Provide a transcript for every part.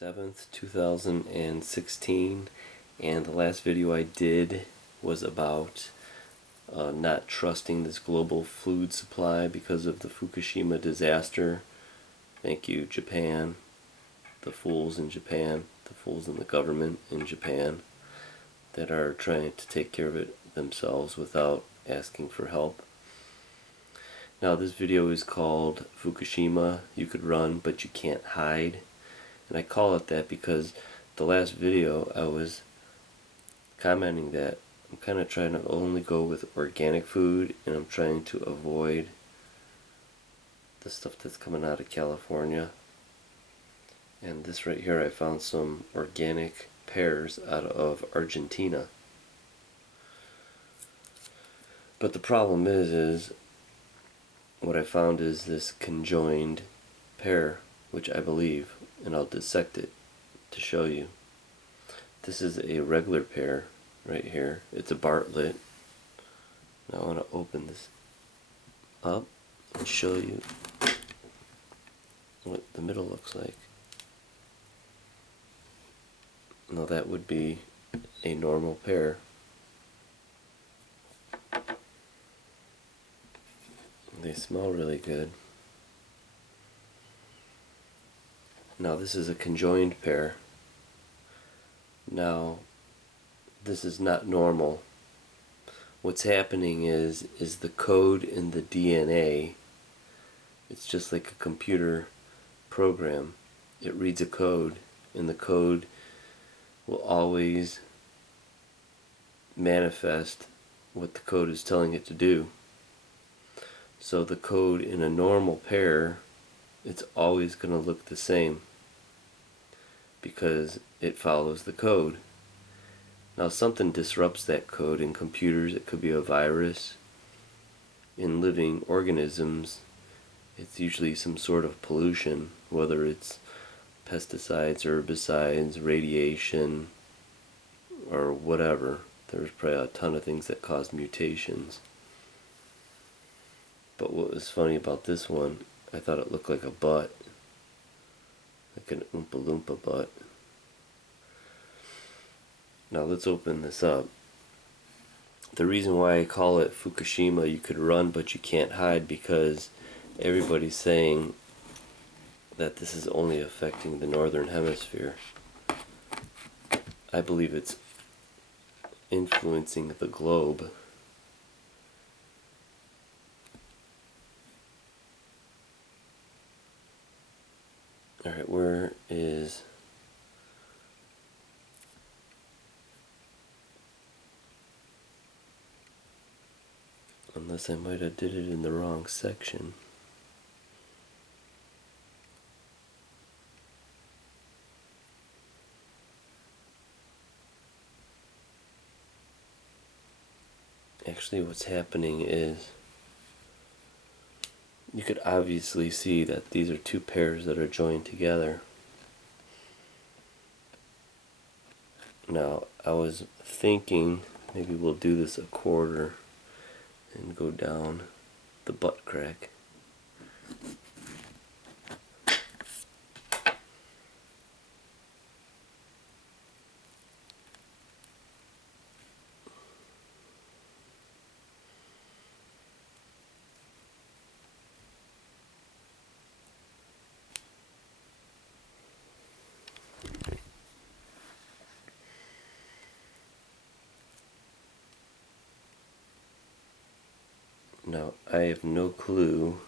7th, 2016, and the last video I did was about not trusting this global food supply because of the Fukushima disaster. Thank you, Japan, the fools in Japan, the fools in the government in Japan that are trying to take care of it themselves without asking for help. Now this video is called Fukushima, You Could Run But You Can't Hide. And I call it that because the last video I was commenting that I'm kind of trying to only go with organic food, and I'm trying to avoid the stuff that's coming out of California. And this right here, I found some organic pears out of Argentina. But the problem is what I found is this conjoined pear, which I believe, and I'll dissect it to show you. This is a regular pear right here. It's a Bartlett. Now I want to open this up and show you what the middle looks like. Now that would be a normal pear. They smell really good. Now this is a conjoined pear. Now this is not normal. What's happening is the code in the DNA, it's just like a computer program. It reads a code, and the code will always manifest what the code is telling it to do. So the code in a normal pear, it's always going to look the same because it follows the code. Now something disrupts that code in computers. It could be a virus. In living organisms, it's usually some sort of pollution, whether it's pesticides, herbicides, radiation, or whatever. There's probably a ton of things that cause mutations. But what was funny about this one, I thought it looked like a butt. Like an Oompa Loompa butt. Now let's open this up. The reason why I call it Fukushima, you could run but you can't hide, because everybody's saying that this is only affecting the Northern Hemisphere. I believe it's influencing the globe. Alright, where is... Unless I might have did it in the wrong section. Actually, what's happening is you could obviously see that these are two pears that are joined together. Now, I was thinking maybe we'll do this a quarter and go down the butt crack. Now, I have no clue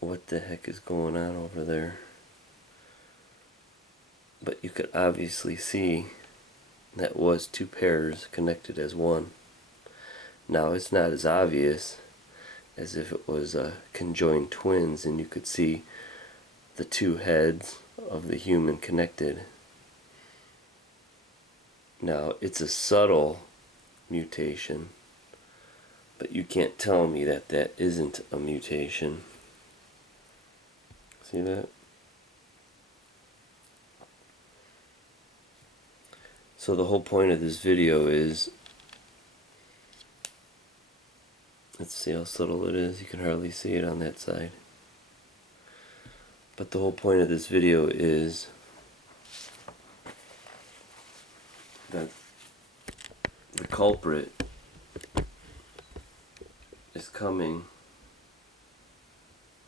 what the heck is going on over there, but you could obviously see that was two pears connected as one. Now, it's not as obvious as if it was conjoined twins and you could see the two heads of the human connected. Now, it's a subtle mutation, but you can't tell me that that isn't a mutation. See that? So the whole point of this video is, let's see how subtle it is. You can hardly see it on that side. But the whole point of this video is that the culprit is coming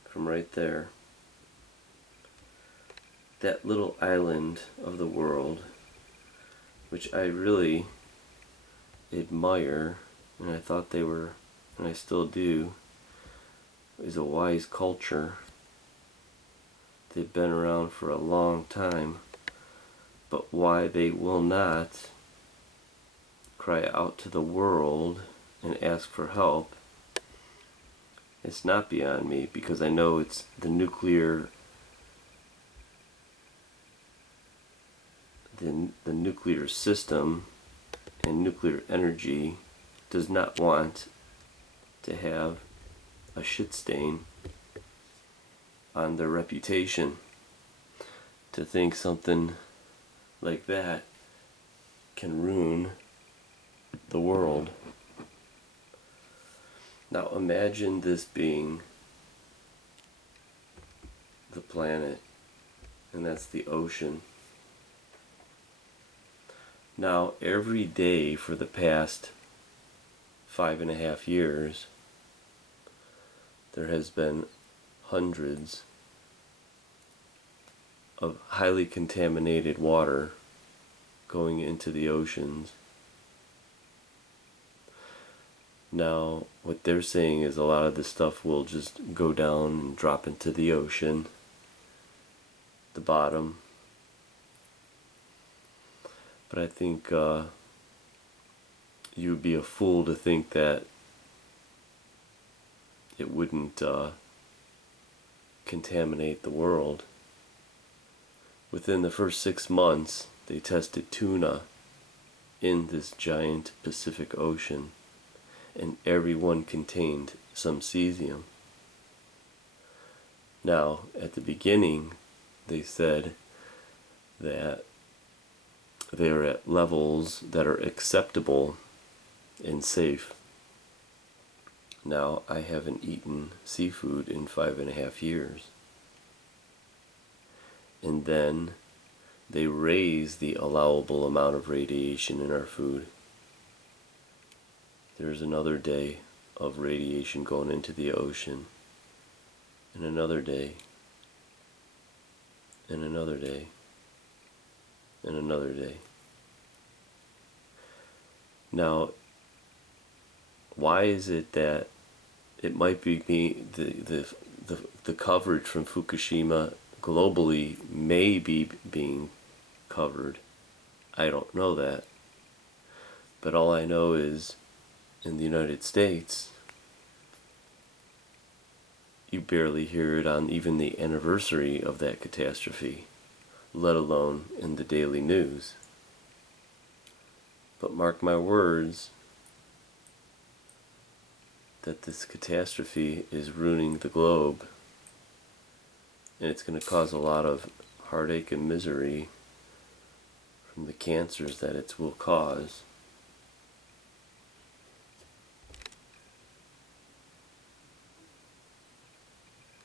from right there. That little island of the world, which I really admire, and I thought they were, and I still do, is a wise culture. They've been around for a long time, but why they will not cry out to the world and ask for help, it's not beyond me, because I know it's the nuclear system and nuclear energy does not want to have a shit stain on their reputation. To think something like that can ruin the world. Now imagine this being the planet, and that's the ocean. Now every day for the past 5.5 years, there has been hundreds of highly contaminated water going into the oceans. Now, what they're saying is a lot of this stuff will just go down and drop into the ocean, the bottom. But I think you would be a fool to think that it wouldn't contaminate the world. Within the first 6 months, they tested tuna in this giant Pacific Ocean, and every one contained some cesium. Now, at the beginning, they said that they are at levels that are acceptable and safe. Now, I haven't eaten seafood in 5.5 years. And then they raise the allowable amount of radiation in our food. There's another day of radiation going into the ocean, and another day, and another day, and another day. Now, why is it that it might be the coverage from Fukushima globally may be being covered? I don't know that. But all I know is in the United States, you barely hear it on even the anniversary of that catastrophe, let alone in the daily news. But mark my words that this catastrophe is ruining the globe, and it's going to cause a lot of heartache and misery from the cancers that it will cause.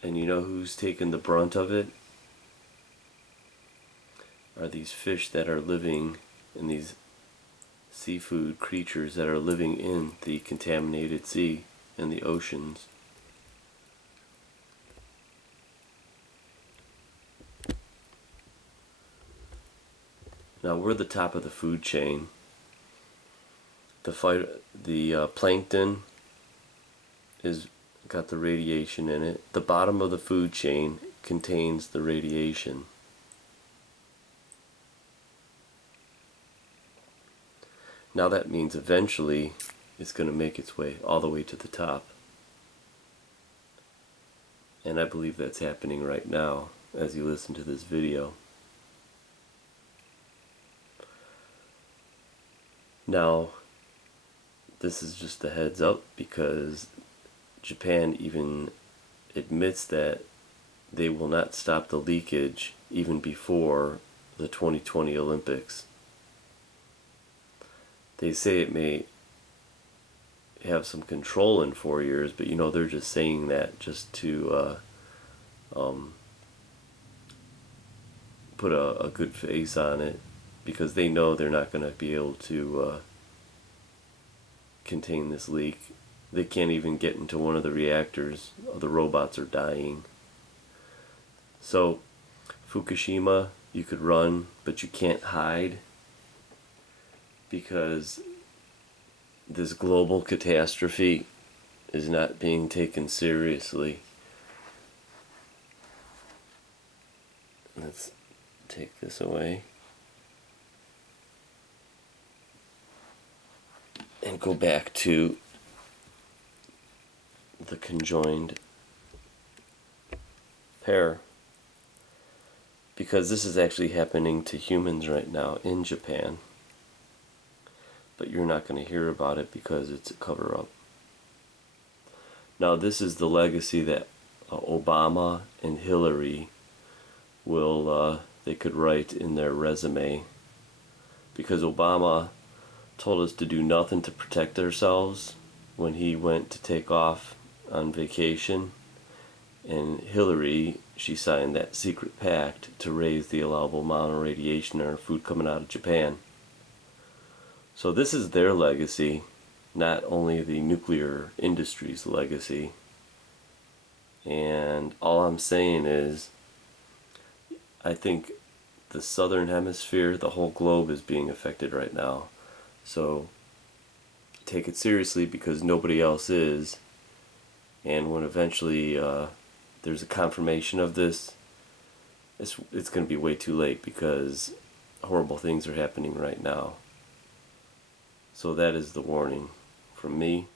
And you know who's taking the brunt of it? Are these fish that are living in these seafood creatures that are living in the contaminated sea and the oceans. Now we're the top of the food chain. The plankton is got the radiation in it. The bottom of the food chain contains the radiation. Now that means eventually it's going to make its way all the way to the top. And I believe that's happening right now as you listen to this video. Now, this is just a heads up because Japan even admits that they will not stop the leakage even before the 2020 Olympics. They say it may have some control in 4 years, but you know they're just saying that just to put a good face on it, because they know they're not going to be able to contain this leak. They can't even get into one of the reactors. The robots are dying. So Fukushima, you could run, but you can't hide, because this global catastrophe is not being taken seriously. Let's take this away and go back to the conjoined pear, because this is actually happening to humans right now in Japan, but you're not going to hear about it because it's a cover-up. Now this is the legacy that Obama and Hillary they could write in their resume, because Obama told us to do nothing to protect ourselves when he went to take off on vacation, and Hillary, she signed that secret pact to raise the allowable amount of radiation in our food coming out of Japan. So this is their legacy, not only the nuclear industry's legacy. And all I'm saying is, I think the Southern Hemisphere, the whole globe, is being affected right now. So take it seriously, because nobody else is. And when eventually there's a confirmation of this, it's going to be way too late, because horrible things are happening right now. So that is the warning from me.